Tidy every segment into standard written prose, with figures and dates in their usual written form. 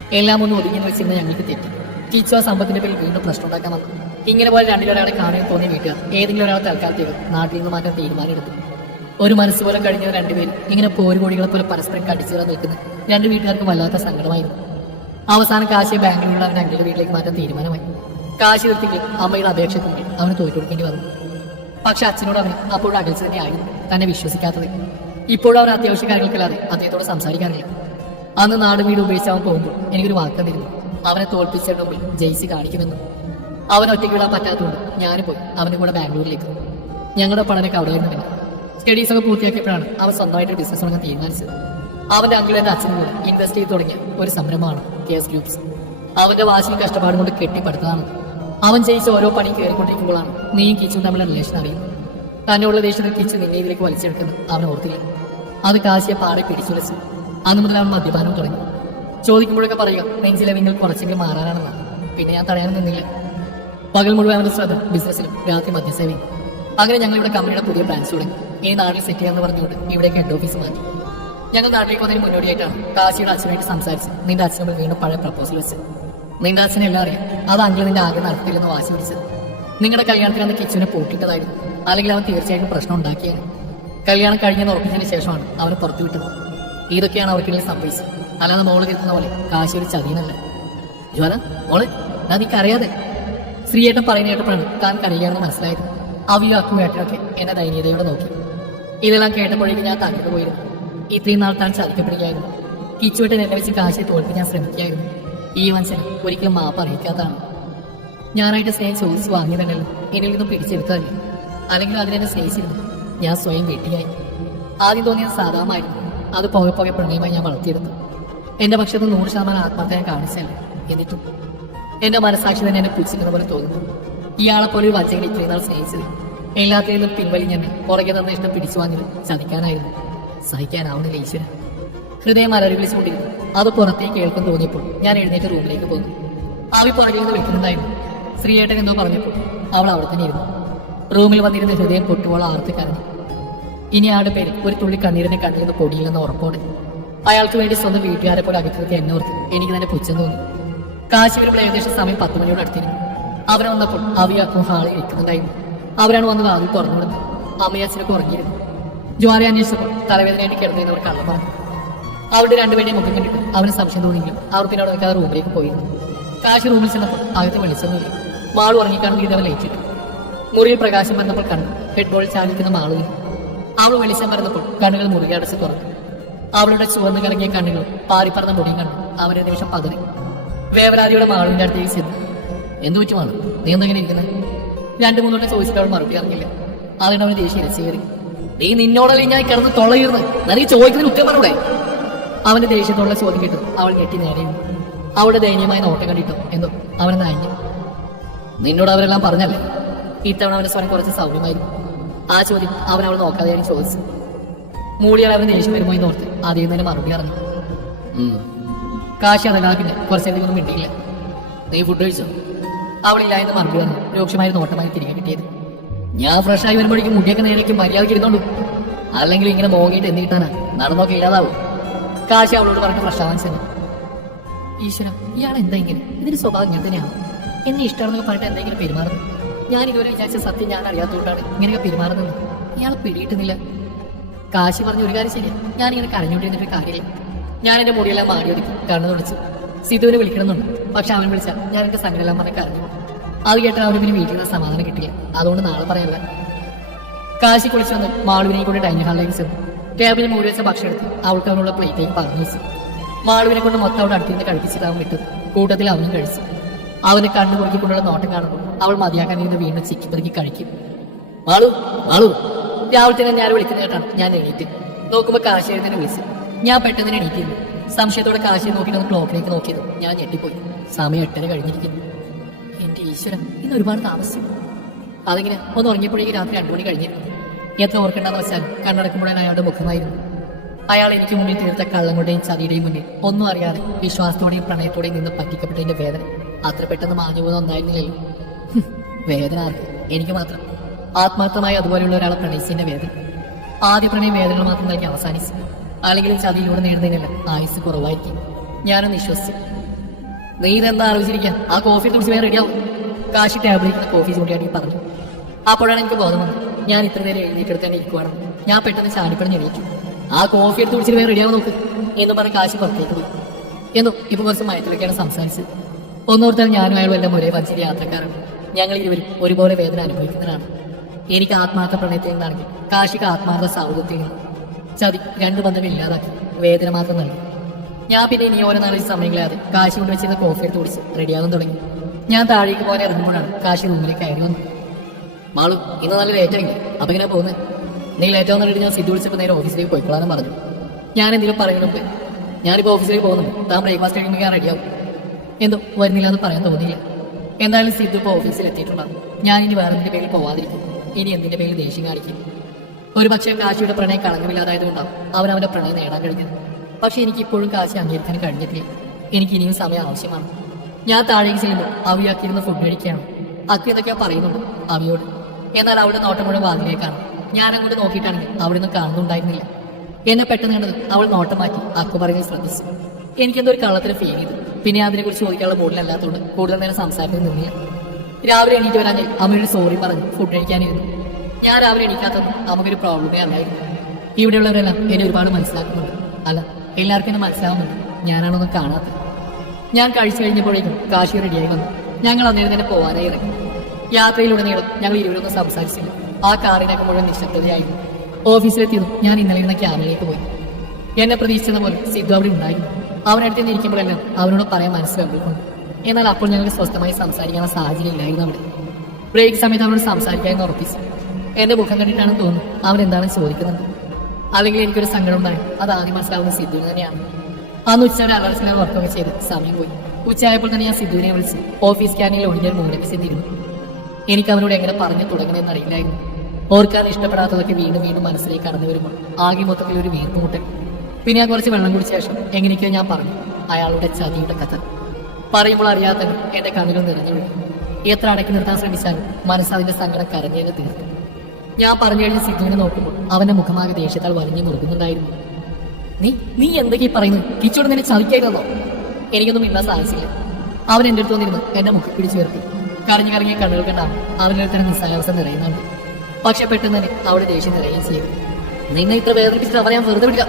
എല്ലാം ഒന്ന് ഒതുങ്ങി വെച്ചിരുന്ന ഞങ്ങൾക്ക് തെറ്റി. ടീച്ചർ സമ്പത്തിന്റെ പേരിൽ വീണ്ടും പ്രശ്നം ഉണ്ടാക്കാൻ വന്നു. ഇങ്ങനെ പോലെ രണ്ടിലൊരാളെ കാണാൻ തോന്നിയ വീട്ടുകാർ ഏതെങ്കിലും ഒരാളെ തൽക്കാലത്തേക്ക് നാട്ടിൽ നിന്ന് മാറ്റാൻ തീരുമാനമെടുത്തു. ഒരു മനസ്സ് പോലെ കഴിഞ്ഞ രണ്ടുപേരും ഇങ്ങനെ പോരുകോടികളെ പോലെ പരസ്പരം കടിച്ചുറ നിൽക്കുന്ന രണ്ട് വീട്ടുകാർക്ക് വല്ലാത്ത സങ്കടമായിരുന്നു. അവസാനം കാശിയെ ബാംഗ്ലൂരിലുള്ള അവൻ അങ്കിളുടെ വീട്ടിലേക്ക് മാറ്റാൻ തീരുമാനമായി. കാശി നിർത്തിക്ക് അമ്മയുടെ അപേക്ഷയ്ക്ക് മുന്നിൽ അവന് തോറ്റു കൊടുക്കേണ്ടി വന്നു. പക്ഷെ അച്ഛനോട് അവന് അപ്പോഴും അകൽച്ച തന്നെയായിരുന്നു, തന്നെ വിശ്വസിക്കാത്തത്. ഇപ്പോഴും അവർ അത്യാവശ്യ കാര്യങ്ങൾക്കല്ലാതെ അദ്ദേഹത്തോട് സംസാരിക്കാറില്ല. അന്ന് നാട് വീട് ഉപേക്ഷിച്ച് അവൻ പോകുമ്പോൾ എനിക്കൊരു വാക്ക് തന്നിരുന്നു, അവനെ തോൽപ്പിച്ചതിന് മുമ്പിൽ ജയിച്ച് കാണിക്കുമെന്നും. അവൻ ഒറ്റയ്ക്ക് വിടാൻ പറ്റാത്തതുകൊണ്ട് ഞാനും പോയി അവൻ്റെ കൂടെ ബാംഗ്ലൂരിലേക്ക്. ഞങ്ങളുടെ പഠനമൊക്കെ അവിടെ ആയിരുന്നില്ല. സ്റ്റഡീസ് ഒക്കെ പൂർത്തിയാക്കിയപ്പോഴാണ് അവൻ സ്വന്തമായിട്ട് ബിസിനസ് തുടങ്ങാൻ തീരുമാനിച്ചത്. അവന്റെ അങ്കിൾ എന്റെ അച്ഛനും കൂടെ ഇൻവെസ്റ്റ് ചെയ്ത് തുടങ്ങിയ ഒരു സംരംഭമാണ് കേസ് ഗ്രൂപ്പ്സ്. അവന്റെ വാശിയും കഷ്ടപ്പാടും കൊണ്ട് കെട്ടിപ്പടുത്തതാണ്. അവൻ ചെയ്യിച്ച ഓരോ പണി കയറിക്കൊണ്ടിരിക്കുമ്പോഴാണ് നീയും കിച്ചും തമ്മിലുള്ള റിലേഷൻ അറിയുന്നത്. തന്നെയുള്ള ദേഷ്യത്തിൽ കിച്ചു നിന്നെ ഇതിലേക്ക് വലിച്ചെടുക്കുന്നത് അവൻ ഓർത്തില്ല. അത് കാശിയെ പാടെ പിടിച്ചുലച്ചു. അന്ന് മുതൽ അവൻ മദ്യപാനവും തുടങ്ങി. ചോദിക്കുമ്പോഴൊക്കെ പറയുക നെഞ്ചിലെ നിങ്ങൾ കുറച്ചെങ്കിലും മാറാനാണെന്നാണ്. പിന്നെ ഞാൻ തടയാനും നിന്നില്ല. പകൽ മുഴുവൻ അവന്റെ ശ്രദ്ധ ബിസിനസ്സിലും, രാത്രി മദ്യസേവയും. അങ്ങനെ ഞങ്ങൾ ഇവിടെ കമ്പനിയുടെ പുതിയ ബ്രാഞ്ച് തുടങ്ങി. ഇനി നാട്ടിൽ സെറ്റ് ചെയ്യാന്ന് പറഞ്ഞുകൊണ്ട് ഇവിടേക്ക് ഹെഡ് ഓഫീസ് മാറ്റി. ഞങ്ങൾ നാട്ടിലേക്ക് വന്നതിന് മുന്നോടിയായിട്ടാണ് കാശിയുടെ അച്ഛനായിട്ട് സംസാരിച്ച് നിന്റെ അച്ഛനും വീണ്ടും പഴയ പ്രപ്പോസൽ വെച്ച്. നിന്റെ അച്ഛനെ എല്ലാം അറിയാം. അത് അങ്കിൾ നിന്റെ ആകെ നടത്തില്ലെന്ന് വാശി പിടിച്ചത്. നിങ്ങളുടെ കല്യാണത്തിന് അന്ന് കിച്ചുവിനെ പൂട്ടിയിട്ടതായിരുന്നു. അല്ലെങ്കിൽ അവൻ തീർച്ചയായിട്ടും പ്രശ്നം ഉണ്ടാക്കിയാണ്. കല്യാണം കഴിഞ്ഞെന്ന് ഉറപ്പിച്ചതിന് ശേഷമാണ് അവനെ പുറത്തു വിട്ടത്. ഇതൊക്കെയാണ് അവർക്കിടയിൽ സംഭവിച്ചത്. അല്ലാതെ മോള് കേൾക്കുന്ന പോലെ കാശി ഒരു ചതിയെന്നല്ല. ജ്വാല മോള് ഞാൻ നീക്ക് അറിയാതെ ശ്രീയേട്ടൻ പറയുന്ന കേട്ടപ്പോഴാണ് താൻ കരയുകയാണെന്ന് മനസ്സിലായത്. അവിയോ അക്കുവേട്ടനൊക്കെ എന്നെ ദയനീയതയോടെ നോക്കി. ഇതെല്ലാം കേട്ടപ്പോഴേക്കും ഞാൻ തകർന്നു പോയിരുന്നു. ഇത്രയും നാൾ താൻ ചതിക്കപ്പെടുകയായിരുന്നു. കിച്ചുവേട്ടൻ എന്നെ വെച്ച് കാശിയെ തോൽപ്പിക്കാൻ ശ്രമിക്കുകയായിരുന്നു. ഈ മനുഷ്യന് ഒരിക്കലും മാപ്പ് അറിയിക്കാത്തതാണ്. ഞാനായിട്ട് സ്നേഹം ചോദിച്ചു വാങ്ങിയതല്ലോ, എന്നിൽ നിന്നും പിടിച്ചെടുത്തതല്ലേ. അല്ലെങ്കിൽ അതിനെന്നെ സ്നേഹിച്ചിരുന്നു. ഞാൻ സ്വയം വെട്ടിയായി. ആദ്യം തോന്നിയത് സാധാരണമായിരുന്നു. അത് പോകെ പോകെ പ്രണയമായി ഞാൻ വളർത്തിയെടുത്തു. എന്റെ പക്ഷത്ത് 100% ആത്മാർത്ഥ ഞാൻ കാണിച്ചല്ല. എന്നിട്ടും എന്റെ മനസ്സാക്ഷി തന്നെ എന്നെ പുച്ഛിക്കുന്ന പോലെ തോന്നുന്നു. ഇയാളെ പോലെ ഒരു വഞ്ചകൻ ഇത്രയും നാൾ സ്നേഹിച്ചത് എല്ലാത്തിൽ നിന്നും പിൻവലിഞ്ഞെന്നെ പുറകെ തന്ന ഇഷ്ടം പിടിച്ചു വാങ്ങിയത് ചതിക്കാനായിരുന്നു. സഹിക്കാനാവുന്നില്ല ഈശ്വരൻ. ഹൃദയം അലറി വിളിച്ചുകൊണ്ടിരുന്നു. അത് പുറത്തേക്ക് കേൾക്കാൻ തോന്നിയപ്പോൾ ഞാൻ എഴുന്നേറ്റ് റൂമിലേക്ക് പോന്നു. ആവി പുറകിൽ നിന്ന് വിളിക്കുന്നുണ്ടായിരുന്നു. ശ്രീയേട്ടൻ എന്തോ പറഞ്ഞപ്പോൾ അവൾ അവിടെ തന്നെ ഇരുന്നു. റൂമിൽ വന്നിരുന്ന ഹൃദയം പൊട്ടുവോൾ ആർത്തി കരഞ്ഞു. ഇനി ആളുടെ പേര് ഒരു തുള്ളി കണ്ണീരിനെ കണ്ടിരുന്ന് പൊടിയില്ലെന്ന ഉറപ്പോടെ അയാൾക്ക് വേണ്ടി സ്വന്തം വീട്ടുകാരെ പോലെ അകത്തേക്ക് എന്നെ ഓർത്ത് എനിക്ക് തന്നെ പുച്ഛം തോന്നി. കാശി വരുമ്പോൾ ഏകദേശം സമയം 10 മണിയോട് അടുത്തിരുന്നു. അവരെ വന്നപ്പോൾ അവിയാക്കും ഹാളിൽ ഇരിക്കുന്നുണ്ടായിരുന്നു. അവരാണ് വന്നത് ആദ്യം തുറന്നു കൊടുത്തത്. അമ്മയച്ഛനൊക്കെ ഉറങ്ങിയിരുന്നു. ജ്വാരെ അന്വേഷിച്ചപ്പോൾ തലവേദനയായിട്ട് കിടന്നവർ കള്ളം പറഞ്ഞു. അവരുടെ രണ്ടുപേരുടെയും മുഖം കണ്ടിട്ട് അവന് സംശയം തോന്നിയെങ്കിലും അവർ പിന്നെ അവിടെ നിൽക്കാതെ റൂമിലേക്ക് പോയിരുന്നു. കാശി റൂമിൽ ചെന്നപ്പോൾ അകത്ത് വെളിച്ചൊന്നുമില്ല. മാളു ഉറങ്ങിക്കാണെന്ന് ഇതവൻ ലയിച്ചിട്ടു. മുറിയിൽ പ്രകാശം വന്നപ്പോൾ കണ്ടു ഹെഡ്ബോളിൽ ചാലിക്കുന്ന മാളുവിന്. അവൾ വെളിച്ചം പറഞ്ഞപ്പോൾ കണ്ണുകൾ മുറുകെ അടച്ച് തുറന്നു. അവളുടെ ചുവന്ന് കറങ്ങിയ കണ്ണുകൾ പാറിപ്പറന്ന മുടിയും കണ്ടു അവരെ നിമിഷം പതറി. വേവരാതിയുടെ മാളുവിന്റെ അടുത്തേക്ക് ചെന്നു. എന്തു പറ്റുമാണ് നീ എന്തെങ്ങനെ ഇരിക്കുന്നത്? 2-3 വട്ടം ചോദിച്ചിട്ട് അവൾ മറുപടി അറിഞ്ഞില്ല. അതുകൊണ്ട് അവന് ദേഷ്യം ഇരച്ചേറി. നീ നിന്നോടല്ലേ ഞാൻ കിടന്ന് തൊള്ളയിരുന്ന്, നീ ചോദിക്കുന്നതിന് ഉത്തരം പറഞ്ഞൂടെ? അവന്റെ ദേഷ്യത്തോടുള്ള ചോദ്യം കിട്ടും അവൾ ഞെട്ടി നേരെയുന്നു. അവളുടെ ദയനീയമായ നോട്ടം കണ്ടിട്ടോ എന്തോ അവനെ നയഞ്ഞു. നിന്നോട് അവരെല്ലാം പറഞ്ഞല്ലേ? ഇത്തവണ അവന്റെ സ്വരം കുറച്ച് സൗമ്യമായിരുന്നു. ആ ചോദ്യം അവൻ അവൾ നോക്കാതെയാണ് ചോദിച്ചു. മൂളിയാൽ അവന് ദേഷ്യം വരുമോ എന്ന് ഓർത്ത് ആദ്യം തന്നെ മറുപടി അറിഞ്ഞു. കാശി അതല്ലാതെ പിന്നെ കുറച്ചധികം മിണ്ടിയില്ല. നീ ഫുഡ് കഴിച്ചോ? അവളില്ല എന്ന് മറുപടി പറഞ്ഞു. രൂക്ഷമായ നോട്ടമായി തിരികെ കിട്ടിയത്. ഞാൻ ഫ്രഷായി വരുമ്പോഴേക്കും മുടിയൊക്കെ നേരേക്കും മര്യാദയ്ക്ക് ഇരുന്നോളൂ, അല്ലെങ്കിൽ ഇങ്ങനെ മോങ്ങിയിട്ട് എന്ത് കിട്ടാനാ? നടന്നൊക്കെ ഇല്ലാതാവും. കാശി അവളോട് പറഞ്ഞിട്ട് ഫ്രഷാവാൻ ചെന്നു. ഈശ്വര, ഇയാൾ എന്താ ഇങ്ങനെ? ഇതിന്റെ സ്വഭാവം ഞാൻ തന്നെയാണ്. എന്നെ ഇഷ്ടമാണെന്നൊക്കെ പറഞ്ഞിട്ട് എന്തെങ്കിലും പെരുമാറുന്നു. ഞാൻ ഇതുവരെ വിചാരിച്ച സത്യം ഞാൻ അറിയാത്തതുകൊണ്ടാണ് ഇങ്ങനെയൊക്കെ പെരുമാറുന്നത്. ഇയാൾ പിടിയിട്ടുന്നില്ല. കാശി പറഞ്ഞ ഒരു കാര്യം ശരിയാ, ഞാനിങ്ങനെ കരഞ്ഞുകൊണ്ടിരുന്നിട്ട് കാര്യമില്ല. ഞാൻ എന്റെ മുടിയെല്ലാം മാറി ഒതുക്കി കണ്ണു തുടച്ചു. സിധുവിനെ വിളിക്കണമെന്നുണ്ട്. പക്ഷെ അവൻ വിളിച്ചാൽ ഞാൻ എന്റെ സങ്കടമെല്ലാം പറഞ്ഞ് കരഞ്ഞു. അത് കേട്ടാൽ അവന് പിന്നെ വീട്ടിൽ നിന്ന് സമാധാനം കിട്ടില്ല. അതുകൊണ്ട് നാളെ പറയാനില്ല. കാശി കുളിച്ചു വന്ന് മാളുവിനെ കൊണ്ട് ഡൈനിങ് ഹാളിലേക്ക് ചെന്നു. ടേബിളിൽ മൂടി വെച്ച ഭക്ഷണം എടുത്ത് അവൾക്ക് അവനുള്ള പ്ലേറ്റേക്ക് പറഞ്ഞു വെച്ചു. മാളുവിനെ കൊണ്ട് മൊത്തം അവിടെ അടുത്തിരുന്ന് കഴിപ്പിച്ചിട്ട് അവൻ വിട്ടത്. കൂട്ടത്തിൽ അവനും കഴിച്ചു. അവന് കണ്ണു കുറുക്കിക്കൊണ്ടുള്ള നോട്ടം കാണുമ്പോൾ അവൾ മതിയാക്കാൻ ഇരുന്ന് വീണ്ടും ചിക്കി പെറുക്കി കഴിക്കും. മാളു മാളു രാവിലെ തന്നെ ഞാൻ വിളിക്കുന്ന കേട്ടാണ് ഞാൻ എണീറ്റ് നോക്കുമ്പോൾ കാശി എഴുന്നേനെ വിളിച്ചു. ഞാൻ പെട്ടെന്ന് എണീറ്റിരുന്നു. സംശയത്തോടെ കാശിയെ നോക്കിയിട്ട് ക്ലോക്കിലേക്ക് നോക്കിയത് ഞാൻ ഞെട്ടിപ്പോയി. സമയം 8:30 കഴിഞ്ഞിരിക്കുന്നു. എന്റെ ഈശ്വരം, ഇന്ന് ഒരുപാട് താമസിച്ചു. അതിങ്ങനെ ഒന്ന് ഉറങ്ങിയപ്പോഴേക്കും രാത്രി 2 മണി കഴിഞ്ഞിരുന്നു. എത്ര ഓർക്കണ്ടെന്ന് വെച്ചാൽ കണ്ണടക്കുമ്പോഴാണ് അയാളുടെ മുഖമായിരുന്നു. അയാൾ എനിക്ക് മുന്നിൽ തീർത്ത കള്ളങ്ങളുടെയും ചതിയുടെയും മുന്നിൽ ഒന്നും അറിയാതെ വിശ്വാസത്തോടെയും പ്രണയത്തോടെയും നിന്ന് പറ്റിക്കപ്പെട്ടതിന്റെ വേദന അത്ര പെട്ടെന്ന് മാഞ്ഞു പോകുന്ന ഒന്നായിരുന്നില്ലല്ലോ. വേദന ആർക്ക്? എനിക്ക് മാത്രം. ആത്മാർത്ഥമായി അതുപോലെയുള്ള ഒരാളെ പ്രണയിച്ചതിന്റെ വേദന. ആദ്യ പ്രണയം വേദനകൾ മാത്രം നൽകി അവസാനിച്ചു. അല്ലെങ്കിൽ ചതിയിലൂടെ നേടുന്നതിനല്ല ആയുസ് കുറവായിരിക്കും. ഞാനൊന്ന് വിശ്വസിച്ചു. നീ ഇതെന്താ ആലോചിച്ചിരിക്കാം, ആ കോഫി കുടിച്ച് വേറെ റെഡിയാവും. കാശി ടേബിളിൽ കോഫി ചൂണ്ടിയാടി പറഞ്ഞു. അപ്പോഴാണ് എനിക്ക് ബോധം വന്നത്. ഞാൻ ഇത്ര നേരം എഴുന്നേറ്റെടുത്ത് തന്നെ ഇരിക്കുവാണ്. ഞാൻ പെട്ടെന്ന് ചാടിപ്പടഞ്ഞ് എണീറ്റു. ആ കോഫി എടുത്ത് കുടിച്ചിട്ട് വേറെ റെഡിയാവും നോക്ക് എന്ന് പറഞ്ഞ് കാശി പുറത്തേക്ക് പോയി. എന്തോ ഇപ്പൊ കുറച്ച് മയത്തിലൊക്കെയാണ് സംസാരിച്ചത്. ഒന്നോർത്താൽ ഞാനും അയാളും എല്ലാം ഒരേ വഞ്ചിരി യാത്രക്കാരാണ്. ഞങ്ങൾ ഇരുവരും ഒരുപോലെ വേദന അനുഭവിക്കുന്നവരാണ്. എനിക്ക് ആത്മാർത്ഥ പ്രണയത്തിൽ നിന്നാണെങ്കിൽ കാശിക്ക് ആത്മാർത്ഥ സൗഹൃദത്തിൽ നിന്ന്. ചതി രണ്ടു ബന്ധങ്ങൾ ഇല്ലാതാക്കി വേദന മാത്രം നൽകി. ഞാൻ പിന്നെ ഇനി ഓരോ നാലഞ്ച് സമയങ്ങളാതെ കാശി കൊണ്ട് വെച്ചിരുന്ന കോഫി എടുത്ത് കുടിച്ച് റെഡിയാകാൻ തുടങ്ങി. ഞാൻ താഴേക്ക് പോലെ ഇറങ്ങുമ്പോഴാണ് കാശി റൂമിലേക്ക് കയറി വന്നത്. മാളു, ഇന്ന് നല്ല ലേറ്റായില്ലേ? അപ്പൊ ഇങ്ങനെ പോകുന്നത്? നീ ലേറ്റാവുന്ന ഞാൻ സിദ്ധു വിളിച്ചപ്പോൾ നേരെ ഓഫീസിലേക്ക് പോയിക്കൊള്ളാനും പറഞ്ഞു. ഞാൻ എന്തെങ്കിലും പറയുന്നുണ്ട്. ഞാനിപ്പോൾ ഓഫീസിലേക്ക് പോകുന്നുണ്ട്. താൻ ബ്രേക്ക്ഫാസ്റ്റ് കഴിക്കുമ്പോൾ ഞാൻ റെഡിയാവും. എന്തോ വരുന്നില്ല എന്ന് പറയാൻ തോന്നിയില്ല. എന്തായാലും സിദ്ധു ഇപ്പോൾ ഓഫീസിൽ എത്തിയിട്ടുണ്ടാകും. ഞാൻ ഇനി വേറെ എന്തിന്റെ പേരിൽ പോവാതിരിക്കും. ഇനി എന്തിന്റെ പേരിൽ ദേഷ്യം കാണിക്കും. ഒരു പക്ഷേ കാശിയുടെ പ്രണയം കളങ്കമില്ലാതായതുകൊണ്ടാവും അവനവന്റെ പ്രണയം നേടാൻ കഴിഞ്ഞത്. പക്ഷെ എനിക്ക് ഇപ്പോഴും കാശി അംഗീകരിക്കാൻ കഴിഞ്ഞിട്ടില്ല. എനിക്ക് ഇനിയും സമയം ആവശ്യമാണ്. ഞാൻ താഴേക്ക് ചെല്ലുമ്പോൾ അവിയാക്കിയിരുന്ന് ഫുഡ് കഴിക്കുകയാണ്. അക്കി എന്തൊക്കെയാ പറയുന്നുണ്ട് അവിയോട്. എന്നാൽ അവളുടെ നോട്ടം മുഴുവൻ വാതിലേക്കാണ്. ഞാൻ അങ്ങോട്ട് നോക്കിയിട്ടാണെങ്കിൽ അവിടെ നിന്ന് കാണുന്നുണ്ടായിരുന്നില്ല. എന്നെ പെട്ടെന്ന് കണ്ടത് അവൾ നോട്ടം മാറ്റി അക്കു പറയുന്നത് ശ്രദ്ധിച്ചു. എനിക്കെന്തോ ഒരു കള്ളത്തിന് ഫീൽ ചെയ്തു. പിന്നെ അതിനെക്കുറിച്ച് ചോദിക്കാനുള്ള മൂഡിലല്ലാത്തതുകൊണ്ട് കൂടുതൽ നേരം സംസാരിക്കാൻ നിന്നില്ല. രാവിലെ എണീറ്റ് വരാൻ അമ്മയോട് സോറി പറഞ്ഞു ഫുഡ് കഴിക്കാനിരുന്നു. ഞാൻ രാവിലെ എണീക്കാത്തത് നമുക്കൊരു പ്രോബ്ലമേ അല്ലായിരുന്നു. ഇവിടെയുള്ളവരെല്ലാം എന്നെ ഒരുപാട് മനസ്സിലാക്കുന്നുണ്ട്. അല്ല, എല്ലാവർക്കും എന്നെ മനസ്സിലാവുന്നുണ്ട്. ഞാനാണൊന്നും കാണാത്തത്. ഞാൻ കഴിച്ചു കഴിഞ്ഞപ്പോഴേക്കും കാശി റെഡിയായി വന്നു. ഞങ്ങൾ അന്നേരം തന്നെ പോകാനായി ഇറങ്ങി. യാത്രയിലുടനീളം ഞങ്ങൾ ഇരുവരൊന്നും സംസാരിച്ചില്ല. ആ കാറിനൊക്കെ മുഴുവൻ നിശബ്ദതയായിരുന്നു. ഓഫീസിലെത്തിയതും ഞാൻ ഇന്നലെ ഇരുന്ന ക്യാബിലേക്ക് പോയി. എന്നെ പ്രതീക്ഷിച്ചത് പോലെ സിദ്ധു അവിടെ ഉണ്ടായിരുന്നു. അവനടുത്ത് നിന്ന് ഇരിക്കുമ്പോഴെല്ലാം അവനോട് പറയാൻ മനസ്സിലാക്കിക്കൊണ്ട്. എന്നാൽ അപ്പോൾ ഞങ്ങൾക്ക് സ്വസ്ഥമായി സംസാരിക്കാനുള്ള സാഹചര്യം ഇല്ലായിരുന്നു അവിടെ. ബ്രേക്ക് സമയത്ത് അവനോട് സംസാരിക്കാമെന്ന് ഉറപ്പിച്ചു. എന്റെ മുഖം കണ്ടിട്ടാണെന്ന് തോന്നുന്നു അവൻ എന്താണ് ചോദിക്കുന്നത്. അല്ലെങ്കിൽ എനിക്കൊരു സങ്കടം ഉണ്ടായി. അത് ആദ്യം മനസ്സിലാവുന്ന സിദ്ധുവിന് തന്നെയാണ്. അന്ന് ഉച്ചവരെ അലർച്ചനെ വർക്കൊക്കെ ചെയ്ത് സമയം പോയി. ഉച്ചയായപ്പോൾ തന്നെ ഞാൻ സിദ്ധുവിനെ വിളിച്ച് ഓഫീസ് ക്യാനിൽ ഒഴിഞ്ഞൊരു മൂലക്ക് ചെന്നിരുന്നു. എനിക്ക് അവനോട് എങ്ങനെ പറഞ്ഞു തുടങ്ങണമെന്ന് അറിയില്ലായിരുന്നു. ഓർക്കാൻ ഇഷ്ടപ്പെടാത്തതൊക്കെ വീണ്ടും വീണ്ടും മനസ്സിലേക്ക് കടന്നു വരുമ്പോൾ ആകെ മൊത്തത്തിൽ ഒരു വീർപ്പുമുട്ടൽ. പിന്നെ ഞാൻ കുറച്ച് വെള്ളം കുടിച്ച ശേഷം എങ്ങനെയൊക്കെയോ ഞാൻ പറഞ്ഞു അയാളുടെ ചതിയുടെ കഥ. പറയുമ്പോൾ അറിയാതെ എന്റെ കണ്ണുകൾ നിറഞ്ഞു വീഴും. എത്ര അടക്കി നിർത്താൻ ശ്രമിച്ചാലും മനസ്സതിന്റെ സങ്കടം കരഞ്ഞേനെ തീർത്തു. ഞാൻ പറഞ്ഞു കഴിഞ്ഞ് സിദ്ധുവിനെ നോക്കുമ്പോൾ അവന്റെ മുഖമാകെ ദേഷ്യത്താൽ വലിഞ്ഞു മുറുകുന്നുണ്ടായിരുന്നു. നീ എന്തൊക്കെയാ പറയുന്നത്? കിച്ചോട് നിന്നെ ചതിക്കായിരുന്നോ? എനിക്കൊന്നും ഇന്നാൻ സാധിച്ചില്ല. അവൻ എന്റെ അടുത്ത് വന്നിരുന്നു എന്റെ മുഖം പിടിച്ചു ചേർത്തി. കറങ്ങി കറങ്ങിയ കണ്ണുകൾ കണ്ടാണ് അവനൊരു തരം നിസ്സായാവസ്ഥ നിറയുന്നുണ്ട്. പക്ഷെ പെട്ടെന്ന് തന്നെ അവിടെ ദേഷ്യം നിറയുകയും ചെയ്തു. നിന്നെ ഇത്ര വേദനിപ്പിച്ചിട്ട് അവനെ ഞാൻ വെറുതെ വിടില്ല.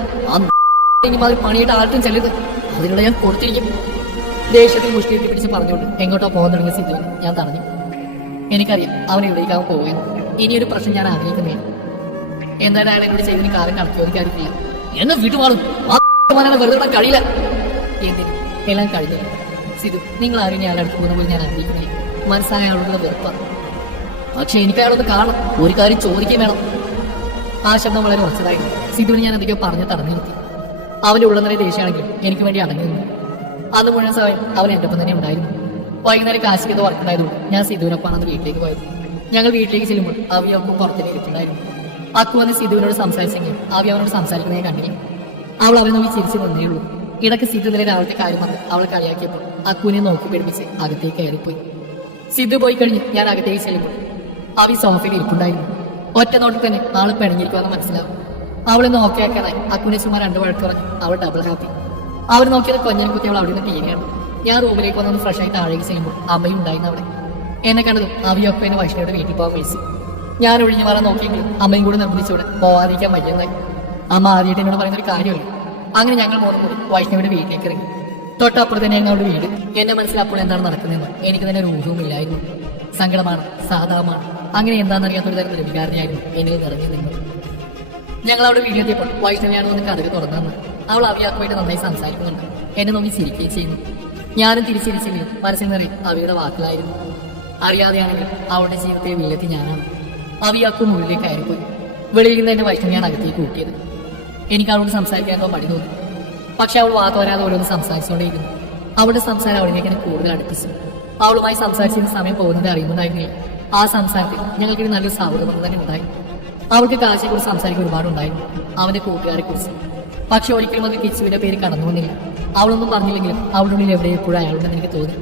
ഇനിമാതിരി പണിയായിട്ട് ആർക്കും ചെല്ലരുത്. അതിനുള്ള ഞാൻ കൊടുത്തിരിക്കും. ദേഷ്യത്തിൽ മുഷ്ടിയിട്ട് പിടിച്ച് പറഞ്ഞുകൊണ്ട് എങ്ങോട്ടോ പോകാൻ തുടങ്ങിയ സിദ്ധുവിനെ ഞാൻ തടഞ്ഞു. എനിക്കറിയാം അവൻ ഇവിടേക്കാവും പോവുകയെന്ന്. ഇനിയൊരു പ്രശ്നം ഞാൻ ആഗ്രഹിക്കുന്നില്ല. എന്തായാലും അയാൾ എന്നോട് ചെയ്തതിന് കാര്യം നടത്തിയോദിക്കാറില്ല. എന്നെ വീട്ടുമാറും വെറുതെ കഴിയില്ല. എന്തിന്? എല്ലാം കഴിഞ്ഞില്ല. സിധു, നിങ്ങൾ ആരും ഞാൻ അടുത്ത് പോകുന്ന പോലെ ഞാൻ ആഗ്രഹിക്കുന്നില്ല. മനസ്സായ ആളുകളുടെ വെറുപ്പാണ്. പക്ഷെ എനിക്ക് അയാളൊന്ന് കാണണം. ഒരു കാര്യം ചോദിക്കുകയും വേണം. ആ ശബ്ദം വളരെ ഉറച്ചതായിരുന്നു. സിധുവിന് ഞാൻ എന്തൊക്കെയോ പറഞ്ഞ് തടഞ്ഞു നിർത്തി. അവന്റെ ഉള്ള നിറയെ ദേഷ്യമാണെങ്കിലും എനിക്ക് വേണ്ടി അടങ്ങി നിന്നു. അന്ന് മുഴുവൻ സമയം അവൻ എൻ്റെ ഒപ്പം തന്നെ ഉണ്ടായിരുന്നു. വൈകുന്നേരം കാശിക്ക് ഇത് വർക്കുണ്ടായതുകൊണ്ട് ഞാൻ സിധുവിനൊപ്പമാണ് വീട്ടിലേക്ക് പോയത്. ഞങ്ങൾ വീട്ടിലേക്ക് ചെല്ലുമ്പോൾ അവിയൊപ്പം പുറത്തേക്ക് ഇരിക്കുന്നുണ്ടായിരുന്നു. അക്കു വന്ന് സിധുവിനോട് സംസാരിച്ചെങ്കിലും അവി അവനോട് സംസാരിക്കുന്നേ കണ്ടില്ല. അവൾ അവനെ നോക്കി ചിരിച്ചു നിന്നേ ഉള്ളൂ. ഇടയ്ക്ക് സിധു ഇന്നലെ രാവിലത്തെ കാര്യം വന്ന് അവൾ കളിയാക്കിയപ്പോൾ അക്കുവിനെ നോക്കി പേടിപ്പിച്ച് അകത്തേക്ക് കയറിപ്പോയി. സിധു പോയി കഴിഞ്ഞ് ഞാൻ അകത്തേക്ക് ചെല്ലുമ്പോൾ അവി സോഫയിൽ ഇരിപ്പുണ്ടായിരുന്നു. ഒറ്റ നോട്ടിൽ തന്നെ ആള് പിണങ്ങിയിരിക്കുമെന്ന് മനസ്സിലാവും. അവളെ നോക്കിയാക്കാനായി അക്കുവിനെ ചുമ്മാ 2 വഴക്ക് പറഞ്ഞു. അവൾ ഡബിൾ ഹാപ്പി. അവർ നോക്കിയത് കൊഞ്ഞനെ കുത്തി അവൾ അവിടെ നിന്ന് ടീവിയാണ്. ഞാൻ റൂമിലേക്ക് വന്നൊന്ന് ഫ്രഷ് ആയി താഴേക്ക് ചെയ്യുമ്പോൾ അമ്മയും ഉണ്ടായിരുന്നു അവിടെ. എന്നെ കണ്ടതും അവിയൊക്കെ എന്നെ വൈഷ്ണയുടെ വീട്ടിൽ പോകാൻ വിളിച്ചു. ഞാൻ ഒഴിഞ്ഞു മാറാൻ നോക്കിയെങ്കിലും അമ്മയും കൂടെ നിർബന്ധിച്ചൂടെ പോവാതിരിക്കാൻ വയ്യെന്നായി. അമ്മ ആദ്യമായിട്ട് എന്നോട് പറയുന്നൊരു കാര്യമല്ല. അങ്ങനെ ഞങ്ങൾ 3 കൂടി വൈഷ്ണവിയുടെ വീട്ടിലേക്ക് ഇറങ്ങി. തൊട്ടപ്പുറത്ത് തന്നെയായിരുന്നു അവരുടെ വീട്. എന്റെ മനസ്സിൽ അപ്പോൾ എന്താണ് നടക്കുന്നതെന്ന് എനിക്ക് തന്നെ ഒരു ഊഹവുമില്ലായിരുന്നു. സങ്കടമാണ്, സാധാരണമാണ്, അങ്ങനെ എന്താണെന്നറിയാത്തൊരു തരം നിർവികാരനായിരുന്നു എന്നിൽ നിറഞ്ഞു നിന്നത്. ഞങ്ങൾ അവിടെ വീട്ടിലെത്തിയപ്പോൾ വൈഷ്ണവിയാണ് വന്ന് കഥകൾ തുറന്നു. അവൾ അവിയാക്കുമായിട്ട് നന്നായി സംസാരിക്കുന്നുണ്ട്. എന്നെ നോക്കി ചിരിക്കുകയും ചെയ്യുന്നു. ഞാനും തിരിച്ചിരിച്ചെങ്കിലും മനസ്സിൽ നിറയും അവയുടെ വാക്കുകളായിരുന്നു. അറിയാതെയാണെങ്കിൽ അവളുടെ ജീവിതത്തെ വീലെത്തി ഞാനാണ്. അവിയാക്കു മുകളിലേക്ക് കയറിപ്പോയി. വെളിയിൽ നിന്ന് എന്നെ വൈഷ്ണവിയാണ് അകത്തേക്ക് കൂട്ടിയത്. എനിക്ക് അവളോട് സംസാരിക്കാനോ മടി തോന്നി. പക്ഷെ അവൾ വാത്തോരാതെ ഓരോന്ന് സംസാരിച്ചുകൊണ്ടേയിരുന്നു. അവളുടെ സംസാരം അവളിലേക്ക് എന്നെ കൂടുതൽ അടുപ്പിച്ചു. അവളുമായി സംസാരിച്ചിരുന്ന സമയം പോകുന്നത് അറിയുന്നുണ്ടായിരുന്നില്ല. ആ സംസാരത്തിൽ ഞങ്ങൾക്കൊരു നല്ലൊരു സൗഹൃദം തന്നെ ഉണ്ടായി. അവൾക്ക് കാശിയെക്കുറിച്ച് സംസാരിക്കാൻ ഒരുപാടുണ്ടായിരുന്നു, അവന്റെ കൂട്ടുകാരെ കുറിച്ച്. പക്ഷെ ഒരിക്കലും അത് കിച്ചുവിന്റെ പേര് കടന്നു വന്നില്ല. അവളൊന്നും പറഞ്ഞില്ലെങ്കിലും അവളുടെ ഉള്ളിൽ എവിടെ എപ്പോഴും അയാളുണ്ടെന്ന് എനിക്ക് തോന്നി.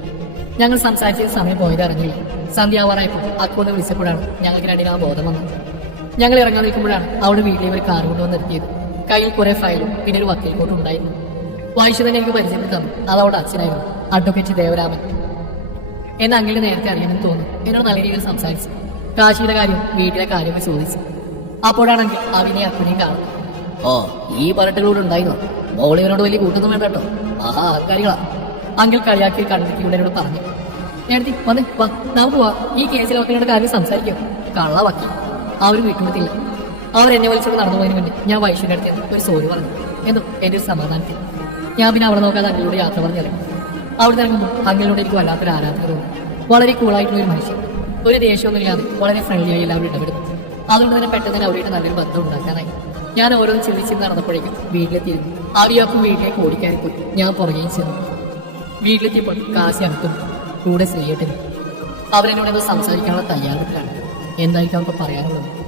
ഞങ്ങൾ സംസാരിച്ച സമയം പോയത് അറിഞ്ഞില്ല. സന്ധ്യാവാറായപ്പോൾ അക്കോന്ന് വിളിച്ചപ്പോഴാണ് ഞങ്ങൾക്ക് രണ്ടിനും ആ ബോധം വന്നത്. ഞങ്ങൾ ഇറങ്ങാൻ നിൽക്കുമ്പോഴാണ് അവളുടെ വീട്ടിലേക്ക് ഒരു കാർ കൊണ്ടുവന്ന് നിർത്തിയത്. കയ്യിൽ കുറെ ഫയലും പിന്നെ ഒരു വക്കീൽ കോട്ടും ഉണ്ടായിരുന്നു. വൈശു തന്നെ എനിക്ക് പരിചയപ്പെട്ട് തന്നു. അത് അവളുടെ അച്ഛനായിരുന്നു, അഡ്വക്കേറ്റ് ദേവരാമൻ. എന്നെ അങ്ങനെ നേരത്തെ അറിയാമെന്ന് തോന്നുന്നു. എന്നോട് നല്ല രീതിയിൽ സംസാരിച്ചു. കാശിയുടെ കാര്യം, വീട്ടിലെ കാര്യമൊക്കെ ചോദിച്ചു. അപ്പോഴാണെങ്കിൽ അവിനെയും അപ്പനെയും കാണും. ഓ, ഈ പരട്ടുകളോട് ഉണ്ടായിരുന്നു. മോളിവനോട് വലിയ കൂട്ടൊന്നും വേണ്ട കേട്ടോ. ആഹാ, കാര്യങ്ങളാ. അങ്കിൾ കളിയാക്കി കണ്ണുകൂടെ എന്നോട് പറഞ്ഞു. നേരത്തെ വന്ന് വാ, നമുക്ക് പോവാ. ഈ കേസിൽ വക്കീലിനോട് കാര്യം സംസാരിക്കും. കള്ള വക്കീൽ അവർ വിട്ടുകൊടുത്തില്ല. അവർ എന്നെ വലിച്ചോട് നടന്നു പോയതിനു വേണ്ടി ഞാൻ വൈശുവിന്റെ അടുത്ത് ഒരു സോറി പറഞ്ഞു. എന്തോ എന്റെ ഒരു സമാധാനത്തിൽ ഞാൻ പിന്നെ അവളെ നോക്കാതെ അങ്കിളിനോട് യാത്ര പറഞ്ഞിറങ്ങി. അവിടെ ഇറങ്ങുമ്പോൾ അങ്കിളിനോട് എനിക്ക് വല്ലാത്തൊരു ആരാധന തോന്നി. വളരെ കൂളായിട്ടുള്ള ഒരു മനുഷ്യൻ, ഒരു ദേഷ്യമൊന്നുമില്ലാതെ വളരെ ഫ്രണ്ട്ലി ആയി എല്ലാവരും ഇടപെടുന്നു. അതുകൊണ്ട് തന്നെ പെട്ടെന്ന് തന്നെ അവരുമായിട്ട് നല്ലൊരു ബന്ധം ഉണ്ടാക്കാനായി. ഞാൻ ഓരോന്ന് ചിന്തിച്ച് നടന്നപ്പോഴേക്കും വീട്ടിലെത്തിയിരുന്നു. ആവിയാക്കും വീട്ടിലേക്ക് ഓടിക്കാറിപ്പോയി. ഞാൻ പുറകെയും ചെന്നു. വീട്ടിലെത്തിയപ്പോൾ കാശി അകത്തും കൂടെ ശ്രീയേട്ടനും അവരെന്നോട് സംസാരിക്കാനുള്ള തയ്യാറെടുപ്പിലാണ്. എന്തായിരിക്കും അവർക്ക് പറയാനുള്ളത്?